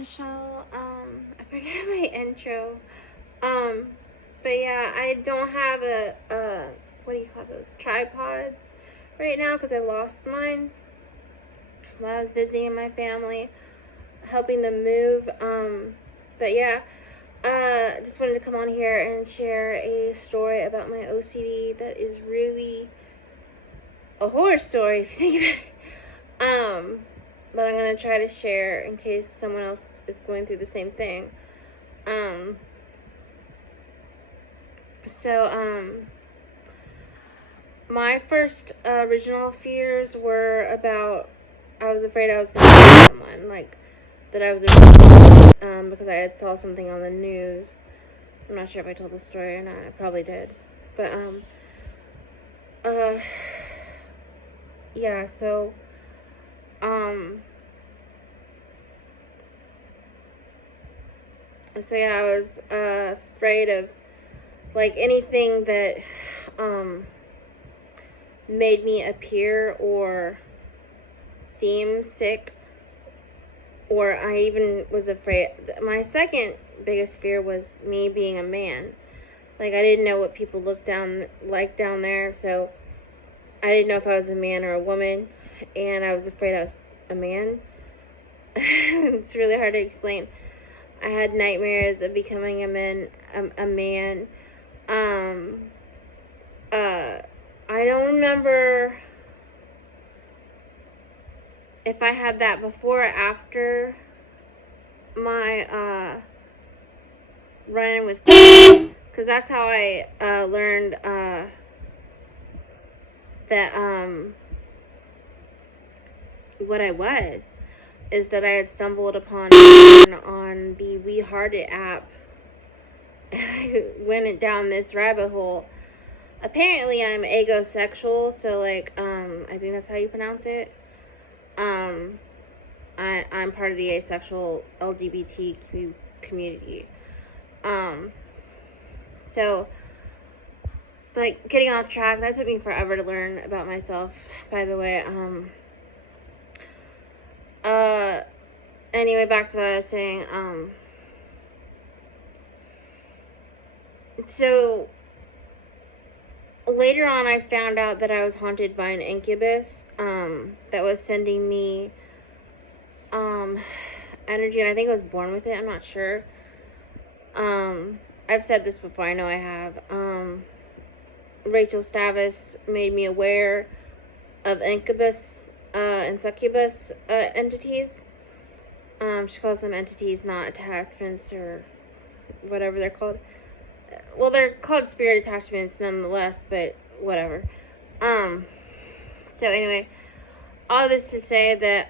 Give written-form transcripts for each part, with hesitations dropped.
Michelle. I forget my intro. But yeah, I don't have a what do you call those, tripod right now because I lost mine while I was visiting my family, helping them move. But yeah, just wanted to come on here and share a story about my OCD that is really a horror story if you think about it. But I'm gonna try to share in case someone else is going through the same thing. So my first original fears were about, I was afraid I was gonna kill someone, like that I was because I had saw something on the news. I'm not sure if I told this story or not. I probably did, but yeah. So yeah, I was afraid of like anything that made me appear or seem sick, or I even was afraid. My second biggest fear was me being a man. Like I didn't know what people looked down there, so I didn't know if I was a man or a woman, and I was afraid I was a man. It's really hard to explain. I had nightmares of becoming a man. I don't remember if I had that before or after my run-in with, because that's how I learned that what I was is that I had stumbled upon on the We Hearted app. I went down this rabbit hole. Apparently I'm agosexual, so like I think that's how you pronounce it. I'm part of the asexual LGBTQ community. So, but getting off track, that took me forever to learn about myself, by the way. Anyway, back to what I was saying. So later on, I found out that I was haunted by an incubus, that was sending me, energy, and I think I was born with it. I'm not sure. I've said this before. I know I have. Rachel Stavis made me aware of incubus, and succubus, entities. She calls them entities, not attachments or whatever they're called. Well, they're called spirit attachments nonetheless, but whatever. So anyway, all this to say that,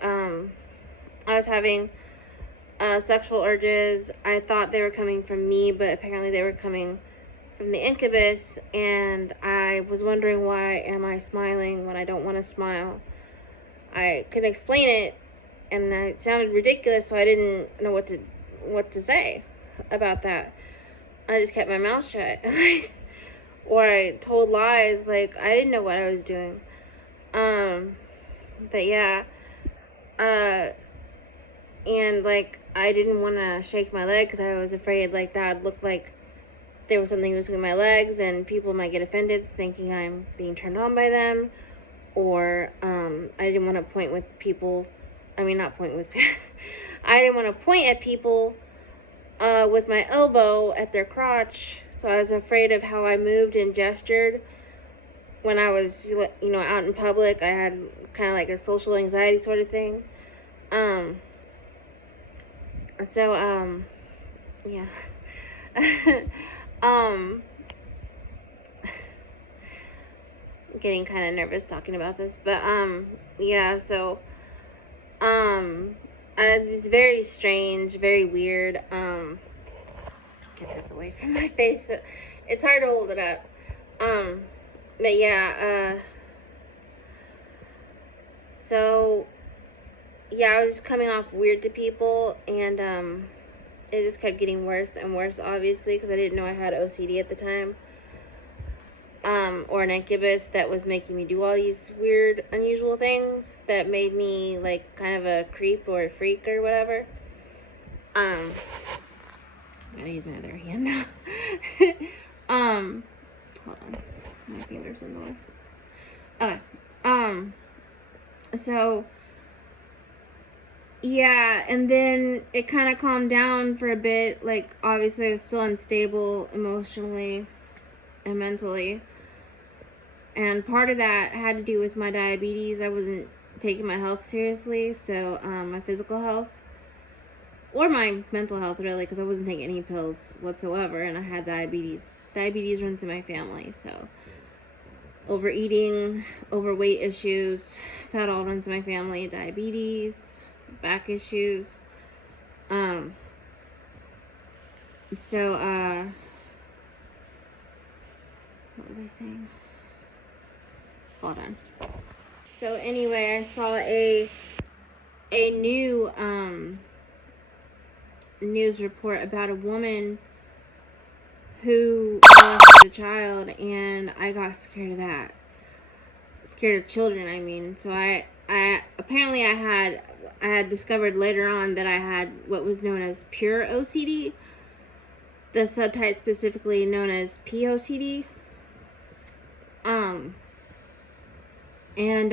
I was having, sexual urges. I thought they were coming from me, but apparently they were coming from the incubus, and I was wondering, why am I smiling when I don't want to smile? I couldn't explain it, and it sounded ridiculous, so I didn't know what to say about that. I just kept my mouth shut. Or I told lies, like I didn't know what I was doing. But yeah. And like I didn't want to shake my leg because I was afraid like that looked like there was something between my legs and people might get offended thinking I'm being turned on by them. Or I didn't want to point with people. I mean, not point with I didn't want to point at people with my elbow at their crotch. So I was afraid of how I moved and gestured when I was, out in public. I had kind of like a social anxiety sort of thing. Yeah. Getting kind of nervous talking about this, but yeah. So it's very strange, very weird. Get this away from my face. It's hard to hold it up. But yeah. So yeah, I was just coming off weird to people, and it just kept getting worse and worse, obviously, because I didn't know I had OCD at the time. Or an incubus that was making me do all these weird, unusual things that made me like kind of a creep or a freak or whatever. Gotta use my other hand now. Hold on. My finger's in the way. Okay. So, yeah, and then it kind of calmed down for a bit. Like, obviously, I was still unstable emotionally and mentally. And part of that had to do with my diabetes. I wasn't taking my health seriously, so my physical health. Or my mental health, really, because I wasn't taking any pills whatsoever, and I had diabetes. Diabetes runs in my family, so overeating, overweight issues, that all runs in my family. Diabetes, back issues. So, what was I saying? Hold on. So anyway, I saw a new, news report about a woman who molested a child, and I got scared of that. Scared of children, I mean. So I apparently I had discovered later on that I had what was known as pure OCD, the subtype specifically known as POCD. And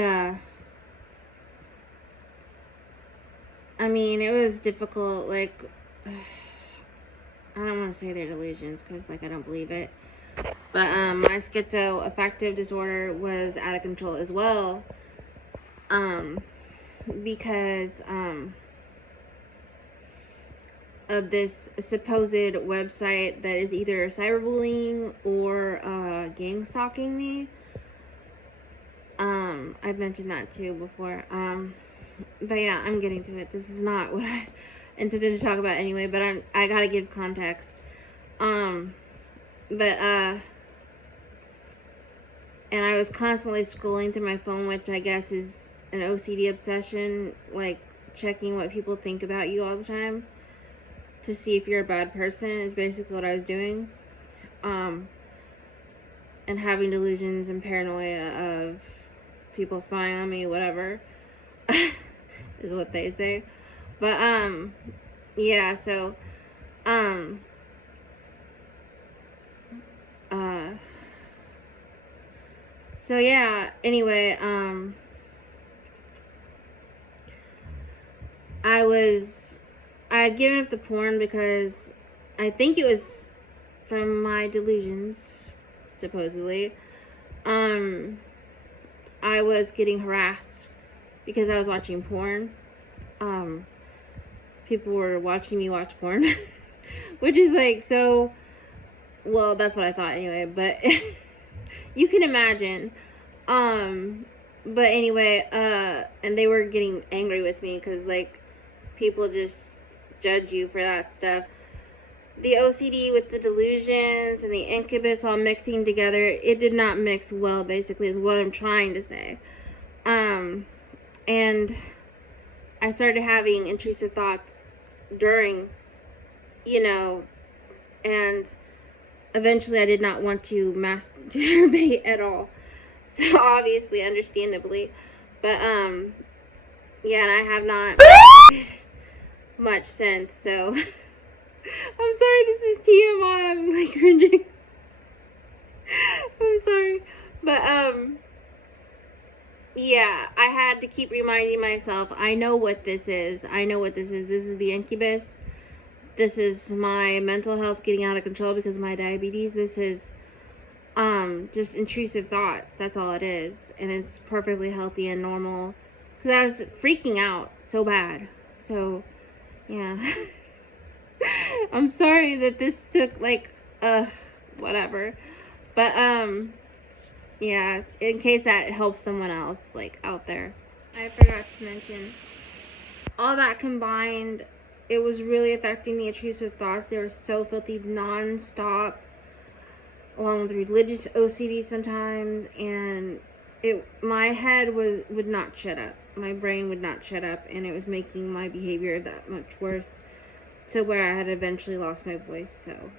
I mean, it was difficult. Like, I don't want to say they're delusions because, like, I don't believe it. But my schizoaffective disorder was out of control as well. Because of this supposed website that is either cyberbullying or gang stalking me. I've mentioned that too before. But yeah, I'm getting to it. This is not what I intended to talk about anyway, but I gotta give context. And I was constantly scrolling through my phone, which I guess is an OCD obsession, like checking what people think about you all the time to see if you're a bad person is basically what I was doing. And having delusions and paranoia of people spying on me, whatever, is what they say. But, yeah, so, so yeah, anyway, I had given up the porn because I think it was from my delusions, supposedly. I was getting harassed because I was watching porn. People were watching me watch porn, which is like, so, well, that's what I thought anyway, but you can imagine. But anyway, and they were getting angry with me because, like, people just judge you for that stuff. The OCD with the delusions and the incubus all mixing together, it did not mix well, basically, is what I'm trying to say. And I started having intrusive thoughts during, and eventually I did not want to masturbate at all. So obviously, understandably. But, yeah, and I have not much sense, so I'm sorry, this is TMI, I'm like cringing. I'm sorry. But, yeah, I had to keep reminding myself, I know what this is. This is the incubus. This is my mental health getting out of control because of my diabetes. This is, just intrusive thoughts. That's all it is. And it's perfectly healthy and normal. Because I was freaking out so bad. So, yeah. I'm sorry that this took, like, whatever. But, yeah, in case that helps someone else, like, out there. I forgot to mention, all that combined, it was really affecting the intrusive thoughts. They were so filthy non-stop, along with religious OCD sometimes, and my head would not shut up. My brain would not shut up, and it was making my behavior that much worse, to where I had eventually lost my voice, so